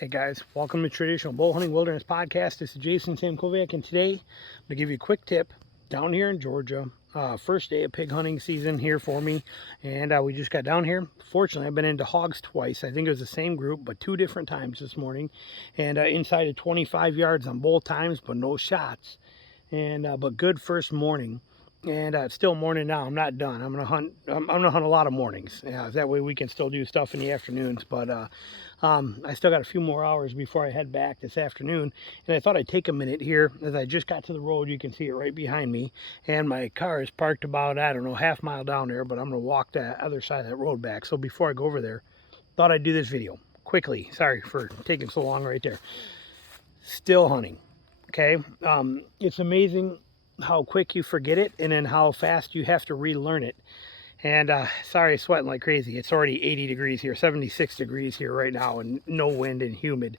Hey guys, welcome to Traditional Bow Hunting Wilderness Podcast. This is Jason Samkovic, and today I'm going to give you a quick tip down here in Georgia. First day of pig hunting season here for me, and we just got down here. Fortunately, I've been into hogs twice. I think it was the same group, but two different times this morning, and inside of 25 yards on both times, but no shots. And but good first morning. And it's still morning now. I'm not done. I'm gonna hunt. I'm gonna hunt a lot of mornings. Yeah, that way we can still do stuff in the afternoons. But I still got a few more hours before I head back this afternoon. And I thought I'd take a minute here as I just got to the road. You can see it right behind me, and my car is parked about, I don't know, half mile down there. But I'm gonna walk the other side of that road back. So before I go over there, thought I'd do this video quickly. Sorry for taking so long right there. Still hunting. Okay, it's amazing how quick you forget it and then how fast you have to relearn it. And sorry, sweating like crazy. It's already 80 degrees here, 76 degrees here right now, and no wind and humid.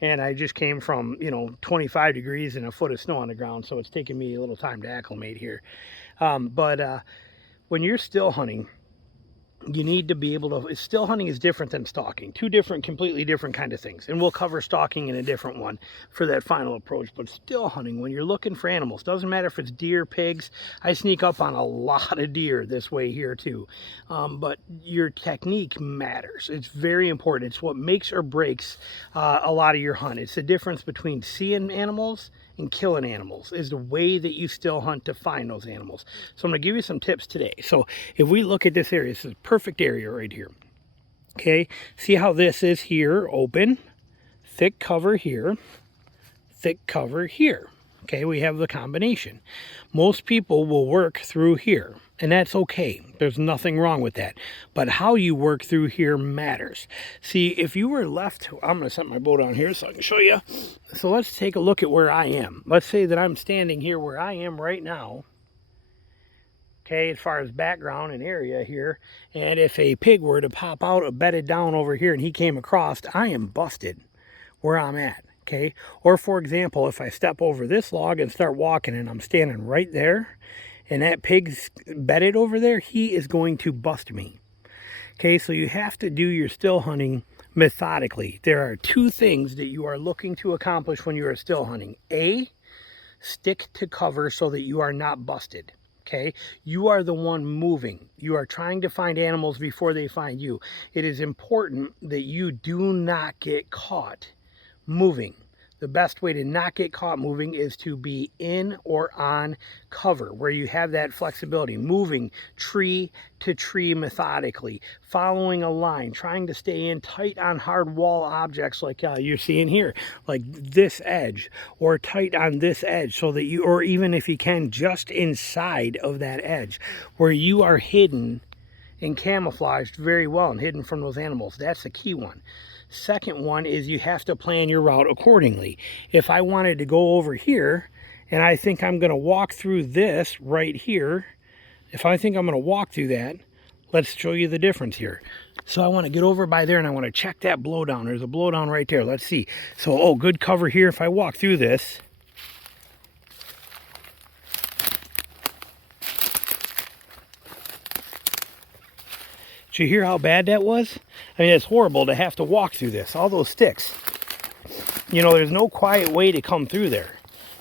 And I just came from 25 degrees and a foot of snow on the ground, so it's taken me a little time to acclimate here. But when you're still hunting, you need to be able to, still hunting is different than stalking. Two different, completely different kind of things. And we'll cover stalking in a different one for that final approach. But still hunting, when you're looking for animals, doesn't matter if it's deer, pigs. I sneak up on a lot of deer this way here too. But your technique matters. It's very important. It's what makes or breaks a lot of your hunt. It's the difference between seeing animals and killing animals is the way that you still hunt to find those animals. So I'm going to give you some tips today. So if we look at this area, this is a perfect area right here. Okay, see how this is here, open, thick cover here, thick cover here. Okay, we have the combination. Most people will work through here, and that's okay. There's nothing wrong with that. But how you work through here matters. See, if you were left, I'm going to set my bow down here so I can show you. So let's take a look at where I am. Let's say that I'm standing here where I am right now. Okay, as far as background and area here. And if a pig were to pop out or bedded down over here and he came across, I am busted where I'm at. Okay, or for example, if I step over this log and start walking and I'm standing right there and that pig's bedded over there, he is going to bust me. Okay, so you have to do your still hunting methodically. There are two things that you are looking to accomplish when you are still hunting. A, stick to cover so that you are not busted. Okay, you are the one moving. You are trying to find animals before they find you. It is important that you do not get caught moving. The best way to not get caught moving is to be in or on cover, where you have that flexibility, moving tree to tree methodically, following a line, trying to stay in tight on hard wall objects like you're seeing here, like this edge, or tight on this edge, so that you, or even if you can, just inside of that edge, where you are hidden and camouflaged very well and hidden from those animals. That's the key one. Second one is you have to plan your route accordingly. If I wanted to go over here and I think I'm going to walk through this right here, if I think I'm going to walk through that, let's show you the difference here. So I want to get over by there and I want to check that blowdown. There's a blowdown right there. Let's see. So, oh, good cover here if I walk through this. Did you hear how bad that was? I mean, it's horrible to have to walk through this. All those sticks. You know, there's no quiet way to come through there.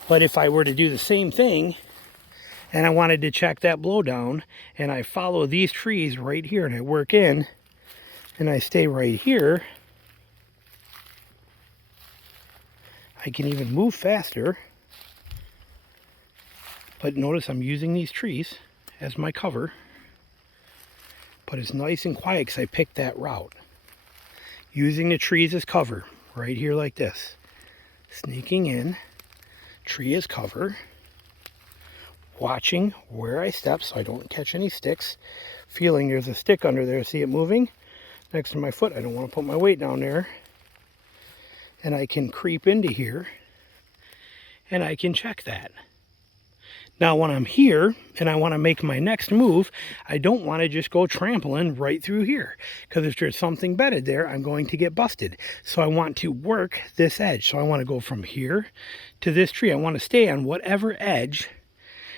But if I were to do the same thing, and I wanted to check that blowdown, and I follow these trees right here, and I work in, and I stay right here, I can even move faster. But notice I'm using these trees as my cover. But it's nice and quiet because I picked that route. Using the trees as cover, right here like this. Sneaking in, tree as cover. Watching where I step so I don't catch any sticks. Feeling there's a stick under there, see it moving? Next to my foot, I don't want to put my weight down there. And I can creep into here and I can check that. Now when I'm here and I want to make my next move, I don't want to just go trampling right through here, because if there's something bedded there, I'm going to get busted. So I want to work this edge. So I want to go from here to this tree. I want to stay on whatever edge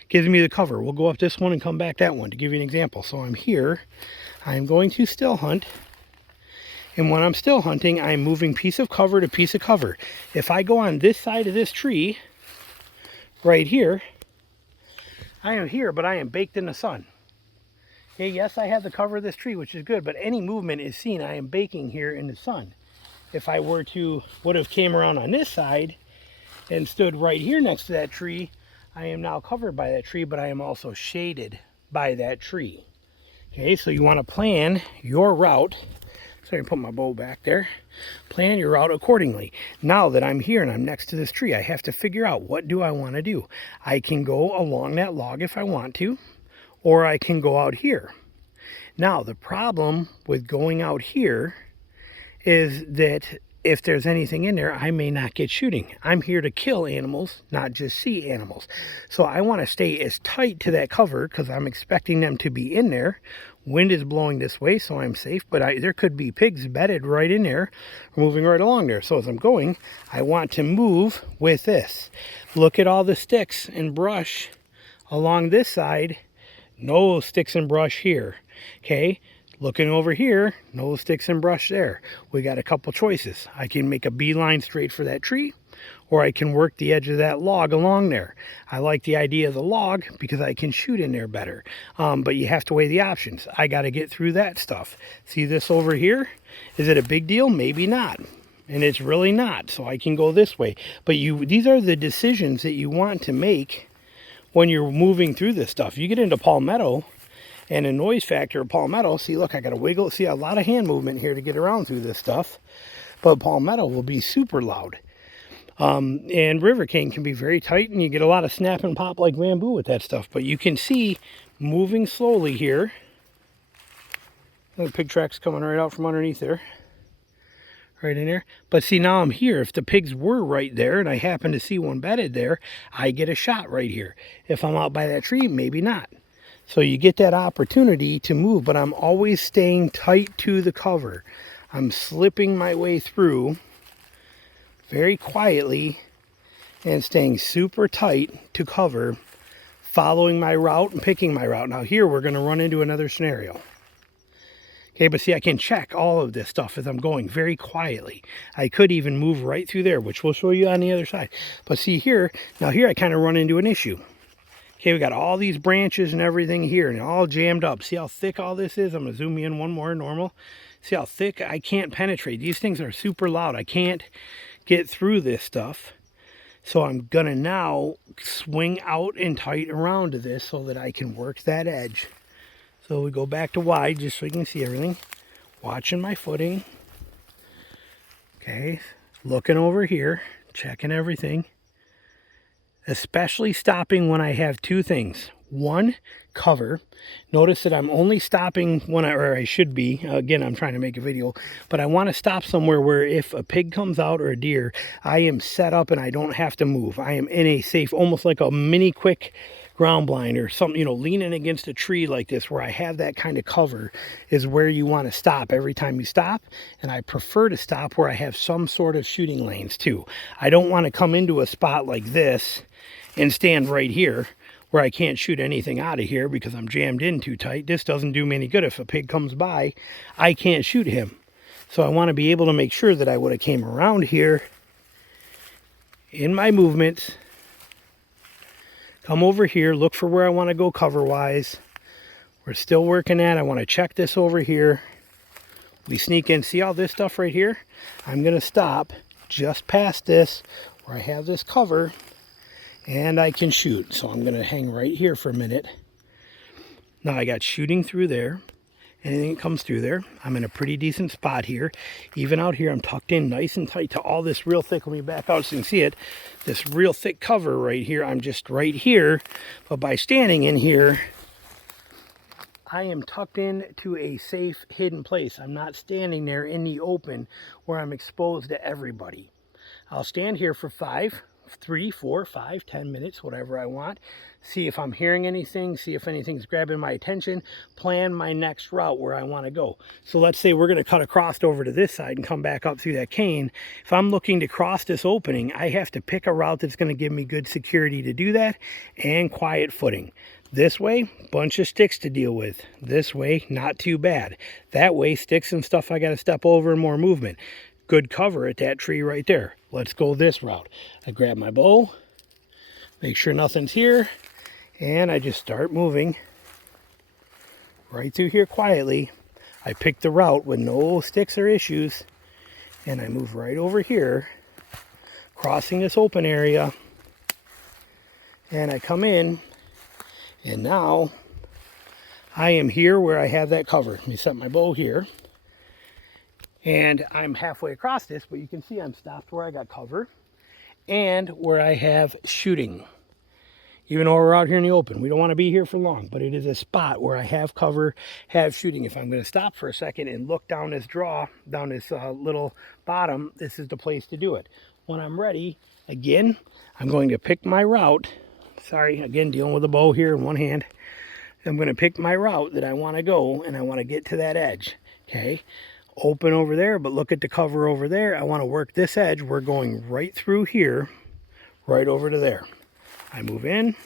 gives me the cover. We'll go up this one and come back that one to give you an example. So I'm here. I'm going to still hunt. And when I'm still hunting, I'm moving piece of cover to piece of cover. If I go on this side of this tree, right here, I am here, but I am baked in the sun. Okay, yes, I have the cover of this tree, which is good, but any movement is seen. I am baking here in the sun. If I would have came around on this side and stood right here next to that tree, I am now covered by that tree, but I am also shaded by that tree. Okay, so you want to plan your route. So I can put my bow back there. Plan your route accordingly. Now that I'm here and I'm next to this tree, I have to figure out, what do I want to do? I can go along that log if I want to, or I can go out here. Now, the problem with going out here is that if there's anything in there, I may not get shooting. I'm here to kill animals, not just see animals. So I want to stay as tight to that cover because I'm expecting them to be in there. Wind is blowing this way, so I'm safe, but there could be pigs bedded right in there, moving right along there. So as I'm going, I want to move with this. Look at all the sticks and brush along this side. No sticks and brush here. Okay, looking over here, no sticks and brush there. We got a couple choices. I can make a beeline straight for that tree, or I can work the edge of that log along there. I like the idea of the log because I can shoot in there better. But you have to weigh the options. I got to get through that stuff. See this over here? Is it a big deal? Maybe not. And it's really not. So I can go this way. But these are the decisions that you want to make when you're moving through this stuff. You get into palmetto and the noise factor of palmetto. See, look, I got to wiggle. See, a lot of hand movement here to get around through this stuff. But palmetto will be super loud. And river cane can be very tight, and you get a lot of snap and pop like bamboo with that stuff. But you can see moving slowly here. The pig track's coming right out from underneath there. Right in there. But see, now I'm here. If the pigs were right there and I happen to see one bedded there, I get a shot right here. If I'm out by that tree, maybe not. So you get that opportunity to move, but I'm always staying tight to the cover. I'm slipping my way through very quietly and staying super tight to cover, following my route and picking my route. Now here we're going to run into another scenario. Okay, but see, I can check all of this stuff as I'm going very quietly. I could even move right through there, which we'll show you on the other side. But see here, now here I kind of run into an issue. Okay, we got all these branches and everything here and all jammed up. See how thick all this is? I'm going to zoom in one more normal. See how thick? I can't penetrate. These things are super loud. I can't get through this stuff. So I'm going to now swing out and tight around to this so that I can work that edge. So we go back to wide just so you can see everything. Watching my footing. Okay, looking over here, checking everything. Especially stopping when I have two things. One, cover. Notice that I'm only stopping when I should be. Again, I'm trying to make a video, but I want to stop somewhere where if a pig comes out or a deer, I am set up and I don't have to move. I am in a safe, almost like a mini quick ground blind or something, you know, leaning against a tree like this where I have that kind of cover is where you want to stop every time you stop. And I prefer to stop where I have some sort of shooting lanes too. I don't want to come into a spot like this and stand right here where I can't shoot anything out of here because I'm jammed in too tight. This doesn't do me any good. If a pig comes by, I can't shoot him. So I want to be able to make sure that I would have came around here in my movements, come over here, look for where I want to go cover-wise. We're still working at it. I want to check this over here. We sneak in. See all this stuff right here? I'm going to stop just past this where I have this cover and I can shoot. So I'm going to hang right here for a minute. Now I got shooting through there. Anything that comes through there, I'm in a pretty decent spot here. Even out here, I'm tucked in nice and tight to all this real thick. Let me back out so you can see it. This real thick cover right here. I'm just right here. But by standing in here, I am tucked in to a safe, hidden place. I'm not standing there in the open where I'm exposed to everybody. I'll stand here for 5, 3, 4, 5, 10 minutes, whatever I want. See if I'm hearing anything, see if anything's grabbing my attention, plan my next route where I want to go. So let's say we're going to cut across over to this side and come back up through that cane. If I'm looking to cross this opening, I have to pick a route that's going to give me good security to do that and quiet footing. This way, bunch of sticks to deal with. This way, not too bad. That way, sticks and stuff I got to step over and more movement. Good cover at that tree right there. Let's go this route. I grab my bow, make sure nothing's here, and I just start moving right through here quietly. I pick the route with no sticks or issues, and I move right over here, crossing this open area, and I come in, and now I am here where I have that cover. Let me set my bow here. And I'm halfway across this, but you can see I'm stopped where I got cover and where I have shooting. Even though we're out here in the open, we don't want to be here for long, but it is a spot where I have cover, have shooting. If I'm going to stop for a second and look down this draw, down this little bottom, this is the place to do it. When I'm ready, again, I'm going to pick my route. Sorry, again, dealing with a bow here in one hand. I'm going to pick my route that I want to go, and I want to get to that edge, okay? Open over there, but look at the cover over there. I want to work this edge. We're going right through here, right over to there. I move in.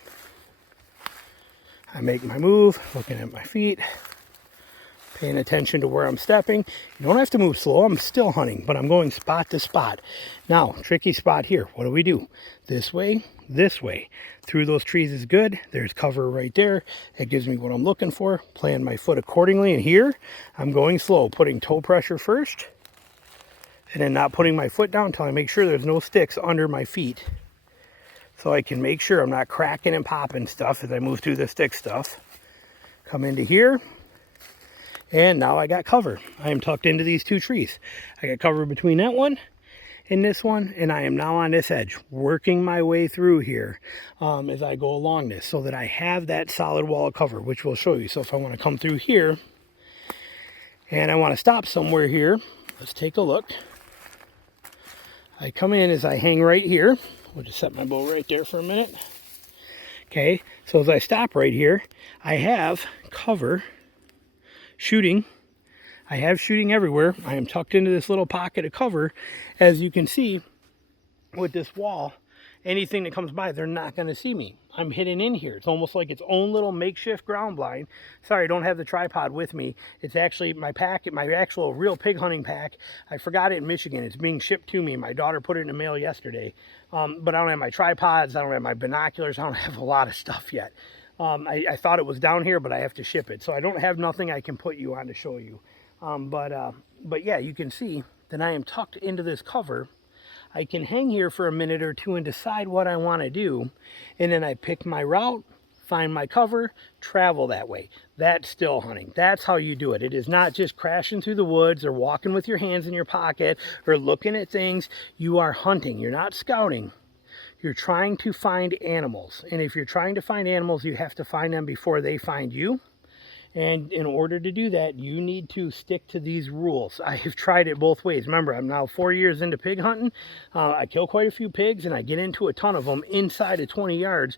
I make my move, looking at my feet, paying attention to where I'm stepping. You don't have to move slow. I'm still hunting, but I'm going spot to spot. Now, tricky spot here. What do we do? This way, this way. Through those trees is good. There's cover right there. It gives me what I'm looking for. Plan my foot accordingly. And here, I'm going slow, putting toe pressure first, and then not putting my foot down until I make sure there's no sticks under my feet. So I can make sure I'm not cracking and popping stuff as I move through the stick stuff. Come into here. And now I got cover. I am tucked into these two trees. I got cover between that one and this one, and I am now on this edge, working my way through here as I go along this, so that I have that solid wall of cover, which we'll show you. So if I want to come through here, and I want to stop somewhere here, let's take a look. I come in as I hang right here. We'll just set my bow right there for a minute. Okay, so as I stop right here, I have cover, shooting. I have shooting everywhere. I am tucked into this little pocket of cover. As you can see with this wall, anything that comes by, they're not going to see me. I'm hidden in here. It's almost like its own little makeshift ground blind. Sorry, I don't have the tripod with me. It's actually my pack, my actual real pig hunting pack. I forgot it in Michigan. It's being shipped to me. My daughter put it in the mail yesterday. But I don't have my tripods. I don't have my binoculars. I don't have a lot of stuff yet. I thought it was down here, but I have to ship it. So I don't have nothing I can put you on to show you. But yeah, you can see that I am tucked into this cover. I can hang here for a minute or two and decide what I want to do. And then I pick my route, find my cover, travel that way. That's still hunting. That's how you do it. It is not just crashing through the woods or walking with your hands in your pocket or looking at things. You are hunting. You're not scouting. You're trying to find animals. And if you're trying to find animals, you have to find them before they find you. And in order to do that, you need to stick to these rules. I have tried it both ways. Remember, I'm now 4 years into pig hunting. I kill quite a few pigs, and I get into a ton of them inside of 20 yards.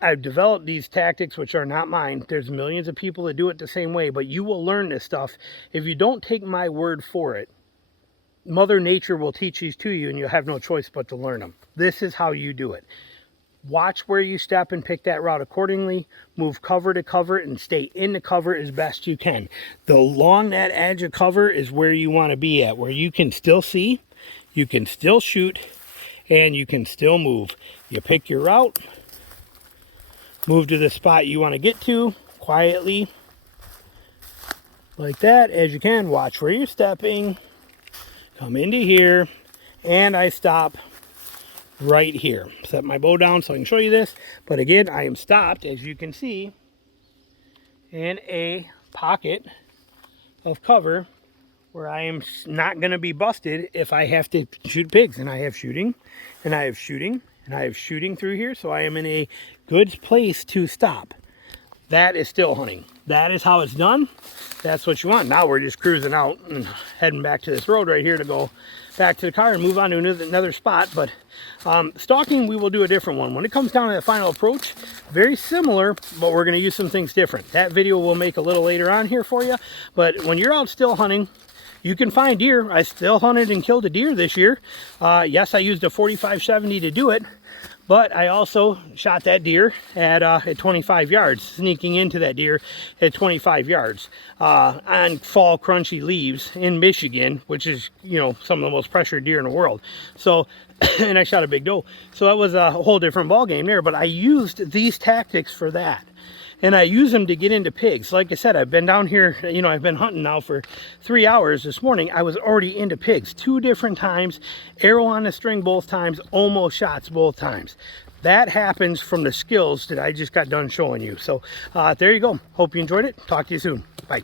I've developed these tactics, which are not mine. There's millions of people that do it the same way, but you will learn this stuff. If you don't take my word for it, Mother Nature will teach these to you, and you'll have no choice but to learn them. This is how you do it. Watch where you step and pick that route accordingly. Move cover to cover and stay in the cover as best you can. Along that edge of cover is where you want to be at, where you can still see, you can still shoot, and you can still move. You pick your route, move to the spot you want to get to quietly, like that, as you can. Watch where you're stepping. Come into here, and I stop right here. Set my bow down so I can show you this. But again, I am stopped, as you can see, in a pocket of cover where I am not going to be busted if I have to shoot pigs. And I have shooting, and I have shooting, and I have shooting through here. So I am in a good place to stop. That is still hunting. That is how it's done. That's what you want. Now we're just cruising out and heading back to this road right here to go back to the car and move on to another spot. But stalking, we will do a different one. When it comes down to the final approach, very similar, but we're going to use some things different. That video we'll make a little later on here for you. But when you're out still hunting, you can find deer. I still hunted and killed a deer this year. Yes, I used a 45-70 to do it, but I also shot that deer at 25 yards, sneaking into that deer at 25 yards on fall crunchy leaves in Michigan, which is, you know, some of the most pressured deer in the world. So, and I shot a big doe. So that was a whole different ball game there, but I used these tactics for that. And I use them to get into pigs. Like I said, I've been down here, you know, I've been hunting now for 3 hours. This morning, I was already into pigs 2 different times, arrow on the string both times, almost shots both times. That happens from the skills that I just got done showing you. So there you go. Hope you enjoyed it. Talk to you soon. Bye.